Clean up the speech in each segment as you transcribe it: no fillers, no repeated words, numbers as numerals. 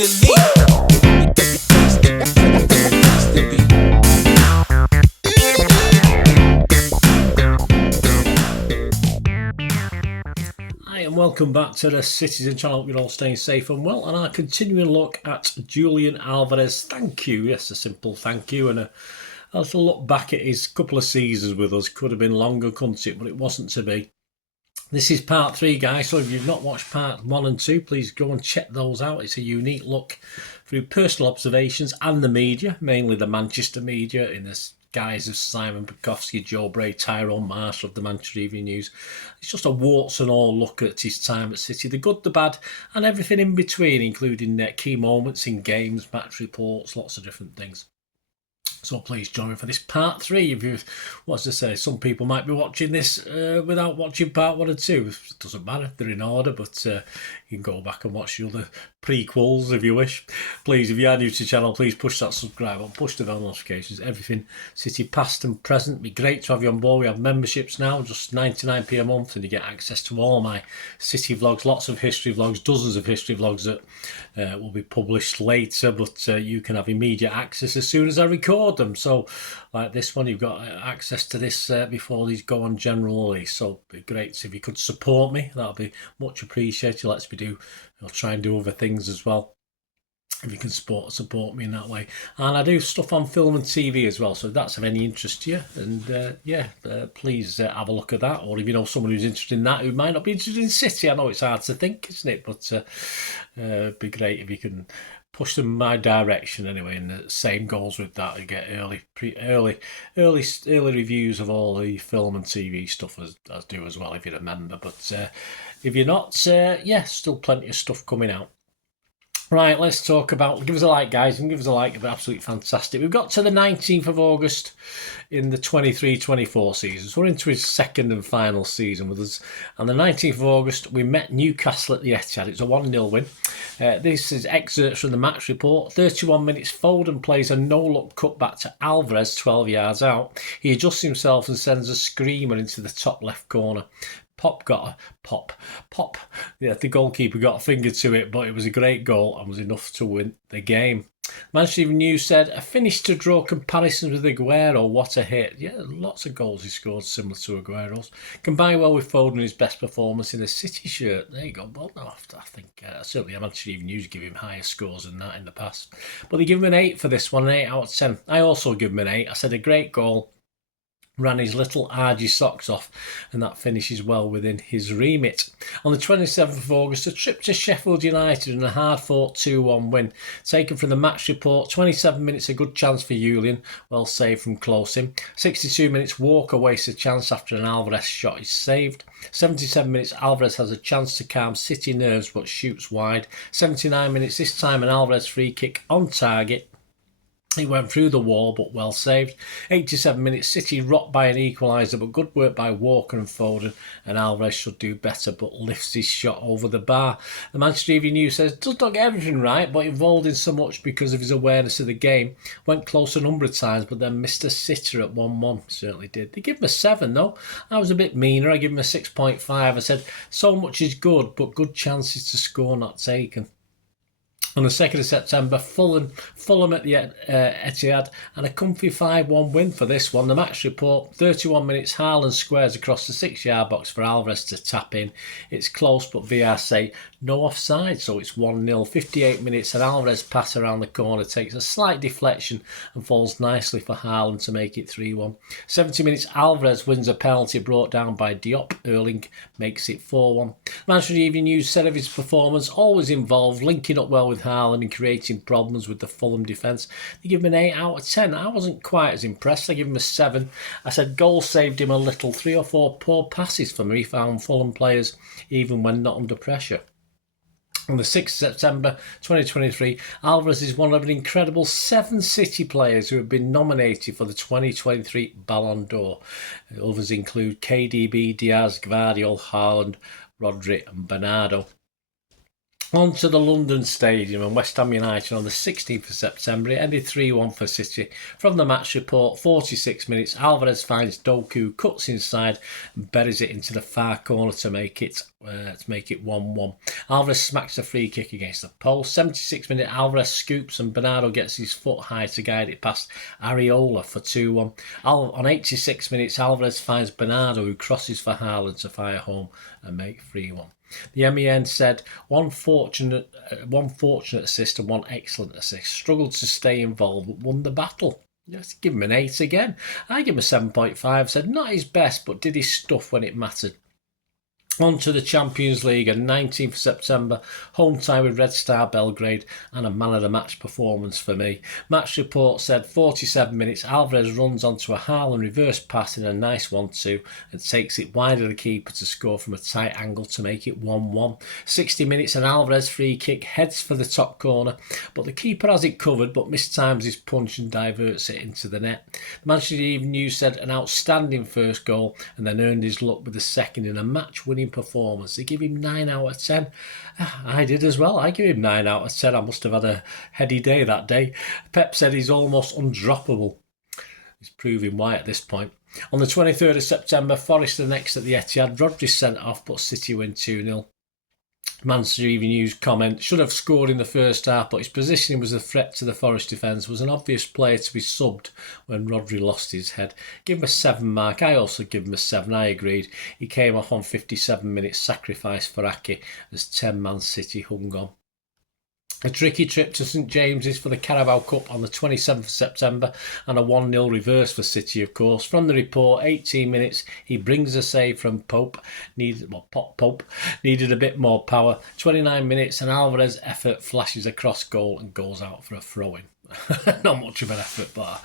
Hi and welcome back to the Citizen channel. Hope you're all staying safe and well, and our continuing look at Julian Alvarez. Thank you, yes, a simple thank you, and as I look back at his couple of seasons with us, could have been longer, couldn't it? But it wasn't to be. This is part 3, guys, so if you've not watched part 1 and 2, please go and check those out. It's a unique look through personal observations and the media, mainly the Manchester media, in this guise of Simon Bukowski, Joe Bray, Tyrone Marshall of the Manchester Evening News. It's just a warts and all look at his time at City, the good, the bad, and everything in between, including key moments in games, match reports, lots of different things. So please join me for this part 3. If you, what's to say, some people might be watching this without watching part 1 and 2. It doesn't matter, they're in order, but you can go back and watch the other prequels if you wish. Please, if you are new to the channel, please push that subscribe button, push the bell notifications, everything City past and present. It'd be great to have you on board. We have memberships now, just 99p a month, and you get access to all my City vlogs, lots of history vlogs, dozens of history vlogs that will be published later, but you can have immediate access as soon as I record them. So like this one, you've got access to this before these go on general release. So it'd be great if you could support me. That'll be much appreciated. Let's me do, I'll try and do other things as well, if you can support me in that way. And I do stuff on film and TV as well, so if that's of any interest to you, and please have a look at that. Or if you know someone who's interested in that who might not be interested in City, I know it's hard to think, isn't it? But it'd be great if you can push them in my direction anyway. And the same goes with that. You get early reviews of all the film and TV stuff as do as well, if you remember. But if you're not, still plenty of stuff coming out. Right, let's talk about, give us a like, guys, and give us a like. It'd be absolutely fantastic. We've got to the 19th of August in the 23-24 season. So we're into his second and final season with us. On the 19th of August, we met Newcastle at the Etihad. It's a 1-0 win. This is excerpts from the match report. 31 minutes, Foden plays a no-look cutback to Alvarez, 12 yards out. He adjusts himself and sends a screamer into the top left corner. Pop. Yeah, the goalkeeper got a finger to it, but it was a great goal and was enough to win the game. Manchester Evening News said, a finish to draw comparisons with Aguero, what a hit. Yeah, lots of goals he scored similar to Aguero's. Combined well with Foden, his best performance in a City shirt. There you go. Well, no, I think certainly Manchester Evening News give him higher scores than that in the past. But they give him an 8 for this one, an 8 out of 10. I also give him an 8. I said a great goal. Ran his little argy socks off, and that finishes well within his remit. On the 27th of August, a trip to Sheffield United and a hard-fought 2-1 win. Taken from the match report, 27 minutes, a good chance for Julian, well saved from close in. 62 minutes, Walker wastes a chance after an Alvarez shot is saved. 77 minutes, Alvarez has a chance to calm City nerves but shoots wide. 79 minutes, this time an Alvarez free kick on target. He went through the wall, but well saved. 87 minutes, City rocked by an equaliser, but good work by Walker and Foden, and Alvarez should do better, but lifts his shot over the bar. The Manchester Evening News says, does not get everything right, but involved in so much because of his awareness of the game. Went close a number of times, but then missed a sitter at 1-1. Certainly did. They give him a 7, though. I was a bit meaner. I give him a 6.5. I said, so much is good, but good chances to score not taken. On the 2nd of September, Fulham at the Etihad, and a comfy 5-1 win for this one. The match report, 31 minutes, Haaland squares across the 6-yard box for Alvarez to tap in. It's close, but VR say no offside, so it's 1-0. 58 minutes, and Alvarez pass around the corner takes a slight deflection and falls nicely for Haaland to make it 3-1. 70 minutes, Alvarez wins a penalty brought down by Diop. Erling makes it 4-1. Manchester Evening News said of his performance, always involved, linking up well with Haaland and creating problems with the Fulham defence. They give him an 8 out of 10. I wasn't quite as impressed. I give him a 7. I said goal saved him a little. 3 or 4 poor passes for me. He found Fulham players even when not under pressure. On the 6th of September 2023, Alvarez is one of an incredible 7 City players who have been nominated for the 2023 Ballon d'Or. Others include KDB, Diaz, Gvardiol, Haaland, Rodri and Bernardo. On to the London Stadium and West Ham United on the 16th of September. It ended 3-1 for City. From the match report, 46 minutes, Alvarez finds Doku, cuts inside and buries it into the far corner to make it 1-1. Alvarez smacks a free kick against the post. 76 minute, Alvarez scoops and Bernardo gets his foot high to guide it past Areola for 2-1. On 86 minutes, Alvarez finds Bernardo, who crosses for Haaland to fire home and make 3-1. The MEN said one fortunate assist and one excellent assist. Struggled to stay involved but won the battle. Let's give him an 8 again. I give him a 7.5. Said not his best but did his stuff when it mattered. On to the Champions League on 19th September, home tie with Red Star Belgrade and a man of the match performance for me. Match report said 47 minutes, Alvarez runs onto a Haaland reverse pass in a nice 1-2 and takes it wide of the keeper to score from a tight angle to make it 1-1. 60 minutes, an Alvarez free kick heads for the top corner, but the keeper has it covered but mistimes his punch and diverts it into the net. The Manchester Evening News said an outstanding first goal and then earned his luck with the second in a match-winning performance. They give him 9 out of 10. I did as well. I give him 9 out of 10. I must have had a heady day that day. Pep said he's almost undroppable. He's proving why at this point. On the 23rd of September, Forest are next at the Etihad. Rodri sent off, but City win 2-0. Manchester Evening News comment, should have scored in the first half, but his positioning was a threat to the Forest defence, was an obvious player to be subbed when Rodri lost his head. Give him a 7 mark. I also give him a 7. I agreed. He came off on 57 minutes sacrifice for Ake as 10-man City hung on. A tricky trip to St James's for the Carabao Cup on the 27th of September and a 1-0 reverse for City, of course. From the report, 18 minutes, he brings a save from Pope. Needed a bit more power. 29 minutes, an Alvarez effort flashes across goal and goes out for a throw-in. Not much of an effort, but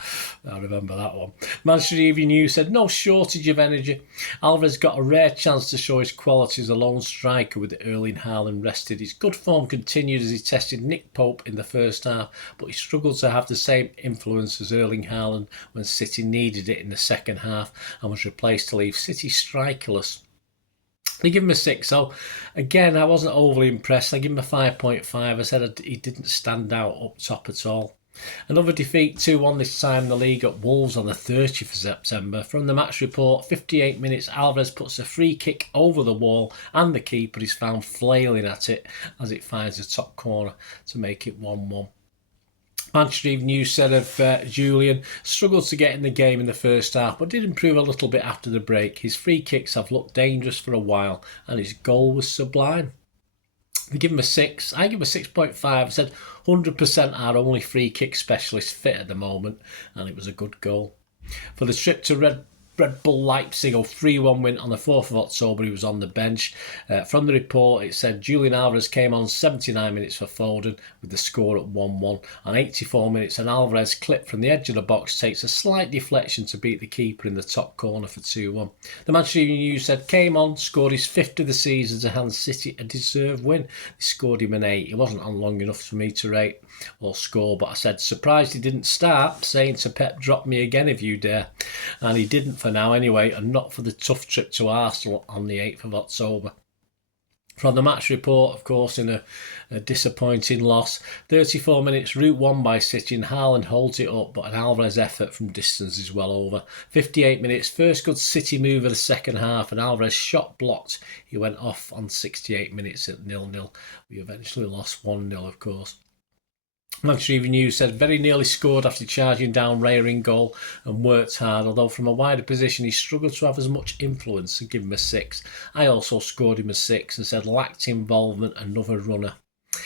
I remember that one. Manchester Evening News said no shortage of energy. Alvarez got a rare chance to show his quality as a lone striker with Erling Haaland rested. His good form continued as he tested Nick Pope in the first half, but he struggled to have the same influence as Erling Haaland when City needed it in the second half and was replaced to leave City strikerless. I give him a 6, so again I wasn't overly impressed. I give him a 5.5. I said he didn't stand out up top at all. Another defeat, 2-1 this time in the league at Wolves on the 30th of September. From the match report, 58 minutes, Alvarez puts a free kick over the wall and the keeper is found flailing at it as it finds the top corner to make it 1-1. Manchester Evening News said of Julian, struggled to get in the game in the first half but did improve a little bit after the break. His free kicks have looked dangerous for a while and his goal was sublime. We give him a 6. I give him a 6.5. I said 100% our only free kick specialist fit at the moment and it was a good goal. For the trip to Red Bull Leipzig, 3-1 win on the 4th of October, he was on the bench. From the report, it said Julian Alvarez came on 79 minutes for Foden with the score at 1-1. On 84 minutes, an Alvarez clip from the edge of the box takes a slight deflection to beat the keeper in the top corner for 2-1. The Manchester Evening News said came on, scored his 5th of the season to hand City a deserved win. They scored him an 8. It wasn't on long enough for me to rate or score, but I said surprised he didn't start, saying to Pep, drop me again if you dare, and he didn't for now anyway, and not for the tough trip to Arsenal on the 8th of October. From the match report, of course, in a disappointing loss, 34 minutes, route won by City and Haaland holds it up, but an Alvarez effort from distance is well over. 58 minutes, first good City move of the second half, and Alvarez shot blocked. He went off on 68 minutes at 0-0. We eventually lost 1-0, of course. Manchester Evening News said very nearly scored after charging down Raya in goal and worked hard, although from a wider position he struggled to have as much influence, and give him a 6. I also scored him a 6 and said lacked involvement, another runner.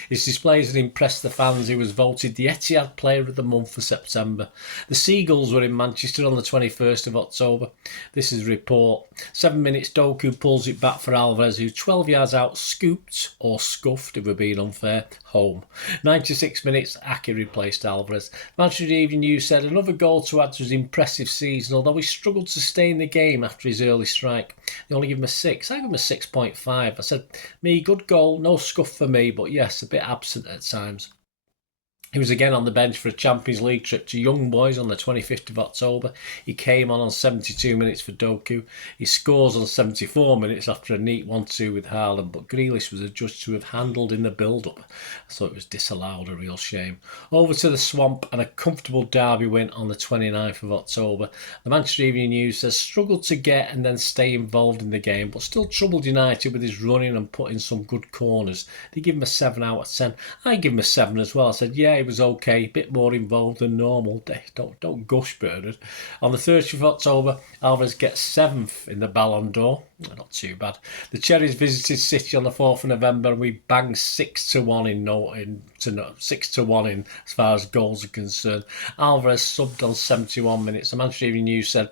His displays had impressed the fans. He was voted the Etihad Player of the Month for September. The Seagulls were in Manchester on the 21st of October. This is a report. 7 minutes, Doku pulls it back for Alvarez, who 12 yards out scooped, or scuffed if we're being unfair, home. 96 minutes, Ake replaced Alvarez. Manchester Evening News said another goal to add to his impressive season, although he struggled to stay in the game after his early strike. They only give him a 6. I give him a 6.5. I said, me, good goal, no scuff for me, but yes, a bit absent at times. He was again on the bench for a Champions League trip to Young Boys on the 25th of October. He came on 72 minutes for Doku. He scores on 74 minutes after a neat 1-2 with Haaland, but Grealish was adjudged to have handled in the build-up, so it was disallowed, a real shame. Over to the Swamp and a comfortable derby win on the 29th of October. The Manchester Evening News says struggled to get and then stay involved in the game, but still troubled United with his running and putting some good corners. They give him a 7 out of 10. I give him a 7 as well. I said, yeah, it was okay, a bit more involved than normal. Don't gush, Bernard. On the 30th of October, Alvarez gets 7th in the Ballon d'Or. Not too bad. The Cherries visited City on the 4th of November and we banged 6-1 6-1 in as far as goals are concerned. Alvarez subbed on 71 minutes. The Manchester Evening News said,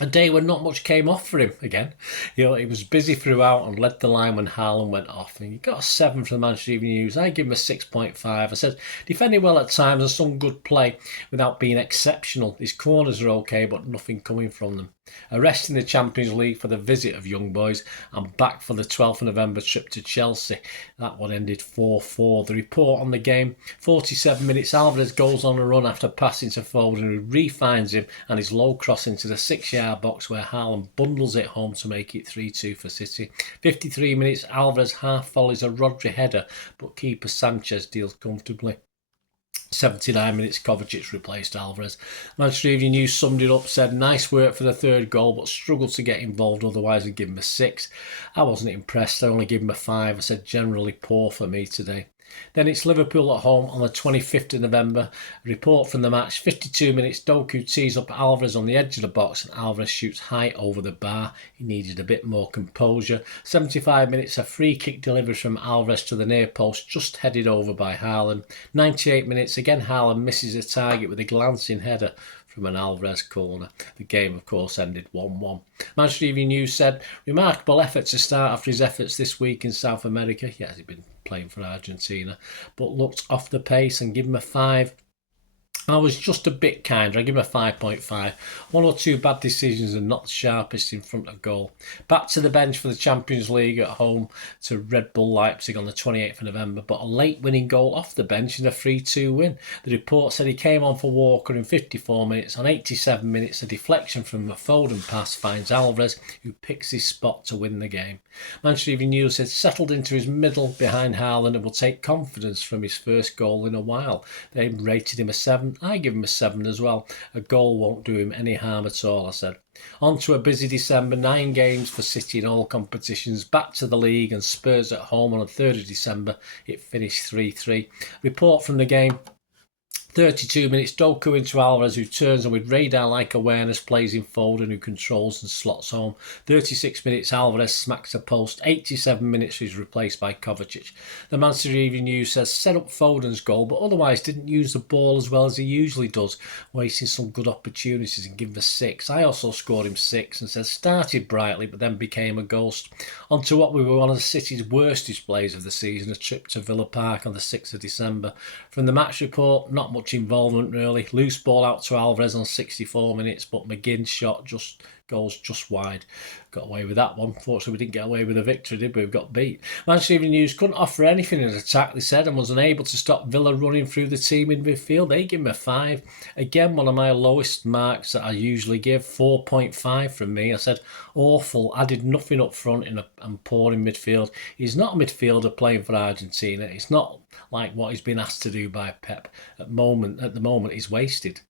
a day when not much came off for him again. He was busy throughout and led the line when Haaland went off. And he got a 7 from the Manchester Evening News. I give him a 6.5. I said, defending well at times and some good play without being exceptional. His corners are okay, but nothing coming from them. A rest in the Champions League for the visit of Young Boys and back for the 12th of November trip to Chelsea. That one ended 4-4. The report on the game, 47 minutes, Alvarez goes on a run after passing to Foden, who re-finds him and his low cross into the 6-yard box where Haaland bundles it home to make it 3-2 for City. 53 minutes, Alvarez half volleys a Rodri header, but keeper Sanchez deals comfortably. 79 minutes, Kovacic replaced Alvarez. Manchester Evening News summed it up, said nice work for the third goal, but struggled to get involved, otherwise I'd give him a 6. I wasn't impressed, I only gave him a 5. I said generally poor for me today. Then it's Liverpool at home on the 25th of November. A report from the match, 52 minutes, Doku tees up Alvarez on the edge of the box and Alvarez shoots high over the bar. He needed a bit more composure. 75 minutes, a free kick delivered from Alvarez to the near post, just headed over by Haaland. 98 minutes, again Haaland misses a target with a glancing header from an Alvarez corner. The game, of course, ended 1-1. Manchester Evening News said, remarkable effort to start after his efforts this week in South America. Yes, he'd been playing for Argentina, but looked off the pace and give him a 5. I was just a bit kinder. I give him a 5.5. 1 or 2 bad decisions and not the sharpest in front of goal. Back to the bench for the Champions League at home to Red Bull Leipzig on the 28th of November, but a late winning goal off the bench in a 3-2 win. The report said he came on for Walker in 54 minutes. On 87 minutes, a deflection from a Foden pass finds Alvarez, who picks his spot to win the game. Manchester Evening News said settled into his middle behind Haaland and will take confidence from his first goal in a while. They rated him a 7. I give him a 7 as well. A goal won't do him any harm at all, I said. On to a busy December, 9 games for City in all competitions, back to the league and Spurs at home on the 3rd of December. It finished 3-3. Report from the game, 32 minutes, Doku into Alvarez, who turns and with radar-like awareness plays in Foden, who controls and slots home. 36 minutes, Alvarez smacks a post. 87 minutes, he's replaced by Kovacic. The Manchester Evening News says set up Foden's goal, but otherwise didn't use the ball as well as he usually does, wasting some good opportunities and give him a 6. I also scored him 6 and says started brightly but then became a ghost. On to what we were one of the City's worst displays of the season, a trip to Villa Park on the 6th of December. From the match report, not much involvement really. Loose ball out to Alvarez on 64 minutes, but McGinn's shot goes just wide. Got away with that one. Fortunately, we didn't get away with a victory, did we? We got beat. Manchester Evening News couldn't offer anything in attack, they said, and was unable to stop Villa running through the team in midfield. They give him a 5. Again, one of my lowest marks that I usually give, 4.5 from me. I said, awful. I did nothing up front and poor in midfield. He's not a midfielder playing for Argentina. It's not like what he's been asked to do by Pep. At the moment, he's wasted.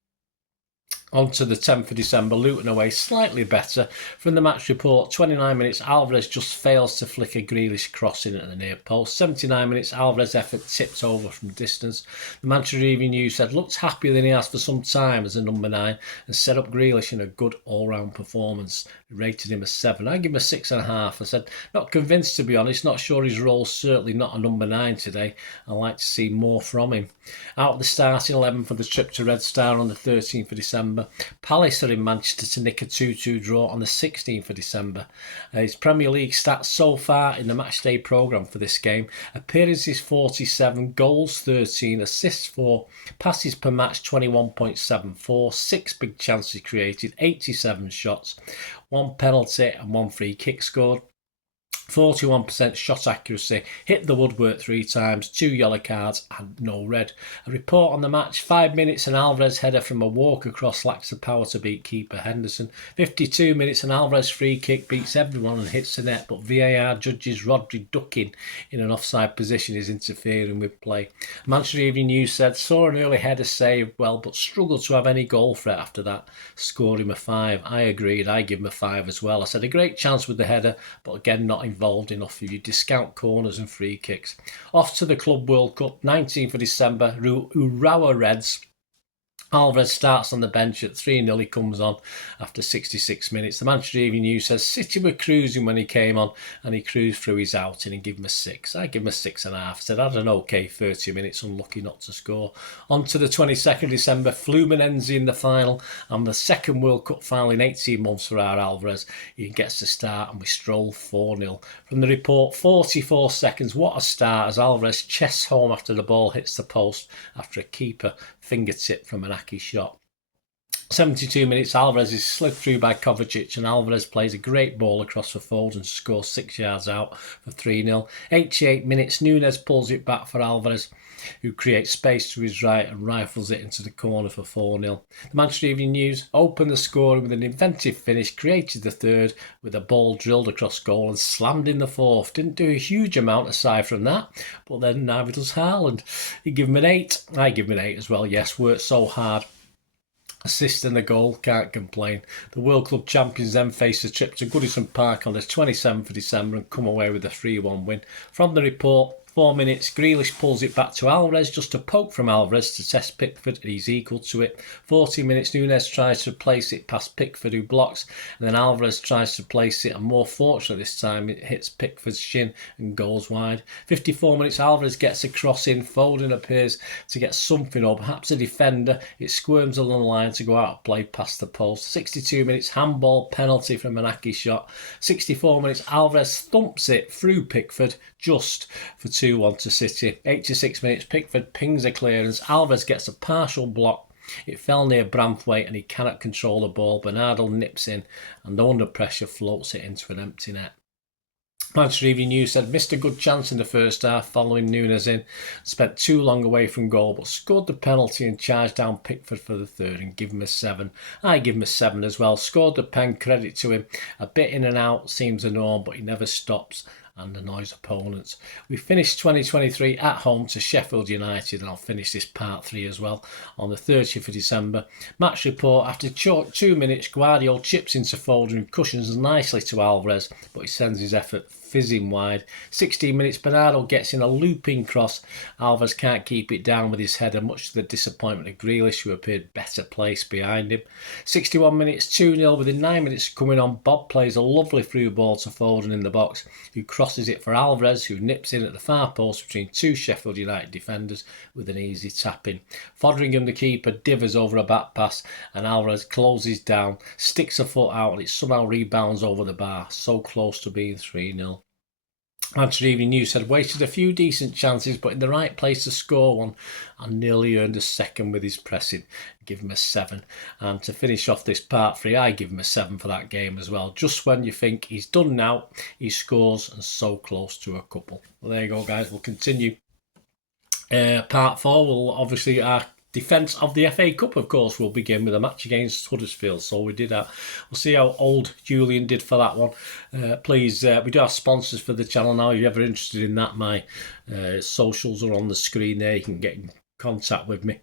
On to the 10th of December, Luton away, slightly better. From the match report, 29 minutes, Alvarez just fails to flick a Grealish cross in at the near post. 79 minutes, Alvarez effort tipped over from distance. The Manchester Evening News said, looked happier than he has for some time as a number 9 and set up Grealish in a good all-round performance. Rated him a 7. I give him a 6.5. I said, not convinced to be honest, not sure his role's certainly not a number 9 today. I'd like to see more from him. Out of the starting 11 for the trip to Red Star on the 13th of December. Palace are in Manchester to nick a 2-2 draw on the 16th of December. His Premier League stats so far in the matchday programme for this game. Appearances 47, goals 13, assists 4, passes per match 21.74, 6 big chances created, 87 shots, 1 penalty and 1 free kick scored. 41% shot accuracy, hit the woodwork 3 times, 2 yellow cards and no red. A report on the match: 5 minutes an Alvarez header from a walk across lacks the power to beat keeper Henderson. 52 minutes an Alvarez free kick beats everyone and hits the net, but VAR judges Rodri ducking in an offside position is interfering with play. Manchester Evening News said, saw an early header saved well but struggled to have any goal threat after that. Scored him a 5. I agreed, I give him a 5 as well. I said a great chance with the header, but again not involved enough if you discount corners and free kicks. Off to the Club World Cup, 19th of December, Urawa Reds. Alvarez starts on the bench at 3-0. He comes on after 66 minutes. The Manchester Evening News says City were cruising when he came on and he cruised through his outing and give him a 6. I give him a 6.5. Said had an okay 30 minutes, unlucky not to score. On to the 22nd of December, Fluminense in the final and the second World Cup final in 18 months for our Alvarez. He gets the start and we stroll 4-0. From the report, 44 seconds. What a start as Alvarez chests home after the ball hits the post after a keeper fingertip from an Aki shot. 72 minutes, Alvarez is slid through by Kovacic and Alvarez plays a great ball across for Foden to score 6 yards out for 3-0. 88 minutes, Nunes pulls it back for Alvarez, who creates space to his right and rifles it into the corner for 4-0. The Manchester Evening News opened the scoring with an inventive finish, created the third with a ball drilled across goal and slammed in the fourth. Didn't do a huge amount aside from that, but then neither does Haaland. You give him an 8. I give him an 8 as well, yes, worked so hard. Assist in the goal, can't complain. The World Club champions then face a trip to Goodison Park on the 27th of December and come away with a 3-1 win. From the report, 4 minutes, Grealish pulls it back to Alvarez, just a poke from Alvarez to test Pickford, and he's equal to it. 40 minutes, Nunes tries to place it past Pickford, who blocks, and then Alvarez tries to place it, and more fortunate this time, it hits Pickford's shin and goes wide. 54 minutes, Alvarez gets a cross in, Foden appears to get something, or perhaps a defender. It squirms along the line to go out of play past the post. 62 minutes, handball, penalty from an Aki shot. 64 minutes, Alvarez thumps it through Pickford, just for 2-1 to City. 86 minutes, Pickford pings a clearance. Alvarez gets a partial block. It fell near Branthwaite and he cannot control the ball. Bernardo nips in and under pressure floats it into an empty net. Manchester Evening News said missed a good chance in the first half following Nunes in. Spent too long away from goal but scored the penalty and charged down Pickford for the third and give him a 7. I give him a 7 as well. Scored the pen, credit to him. A bit in and out seems the norm but he never stops and annoys opponents. We finished 2023 at home to Sheffield United, and I'll finish this part 3 as well on the 30th of December. Match report: after 2 minutes, Guardiola chips into Foden and cushions nicely to Alvarez, but he sends his effort fizzing wide. 16 minutes, Bernardo gets in a looping cross. Alvarez can't keep it down with his header, much to the disappointment of Grealish, who appeared better placed behind him. 61 minutes, 2-0. Within 9 minutes coming on, Bob plays a lovely through ball to Foden in the box, who crosses it for Alvarez, who nips in at the far post between 2 Sheffield United defenders with an easy tap-in. Foderingham, the keeper, divers over a back pass and Alvarez closes down, sticks a foot out and it somehow rebounds over the bar, so close to being 3-0. Manchester Evening News had wasted a few decent chances but in the right place to score one and nearly earned a second with his pressing. Give him a 7. And to finish off this part 3, I give him a 7 for that game as well. Just when you think he's done now, he scores and so close to a couple. Well, there you go, guys. We'll continue. Part 4 will obviously our defence of the FA Cup, of course, will begin with a match against Huddersfield. So we did that. We'll see how old Julian did for that one. Please, we do have sponsors for the channel now. If you're ever interested in that, my socials are on the screen there. You can get in contact with me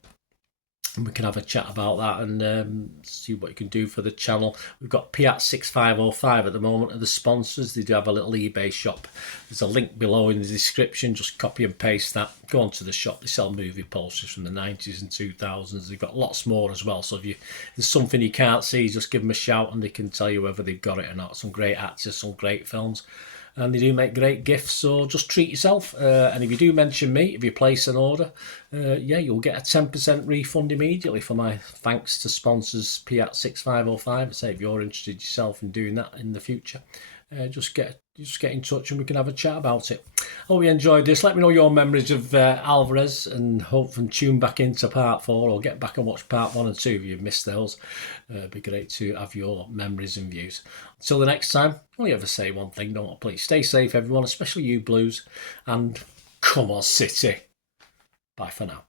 and we can have a chat about that and see what you can do for the channel. We've got Piat6505 at the moment are the sponsors. They do have a little eBay shop. There's a link below in the description. Just copy and paste that. Go onto the shop. They sell movie posters from the 90s and 2000s. They've got lots more as well. So if there's something you can't see, just give them a shout and they can tell you whether they've got it or not. Some great actors, some great films. And they do make great gifts, so just treat yourself. And if you do mention me, if you place an order, you'll get a 10% refund immediately for my thanks to sponsors Piat6505. Say if you're interested yourself in doing that in the future, just get in touch and we can have a chat about it. I hope you enjoyed this. Let me know your memories of Alvarez, and hope and tune back into part 4, or get back and watch part 1 and 2 if you've missed those. It'd be great to have your memories and views. Until the next time, only ever say one thing, don't I? Please stay safe, everyone, especially you Blues, and come on City. Bye for now.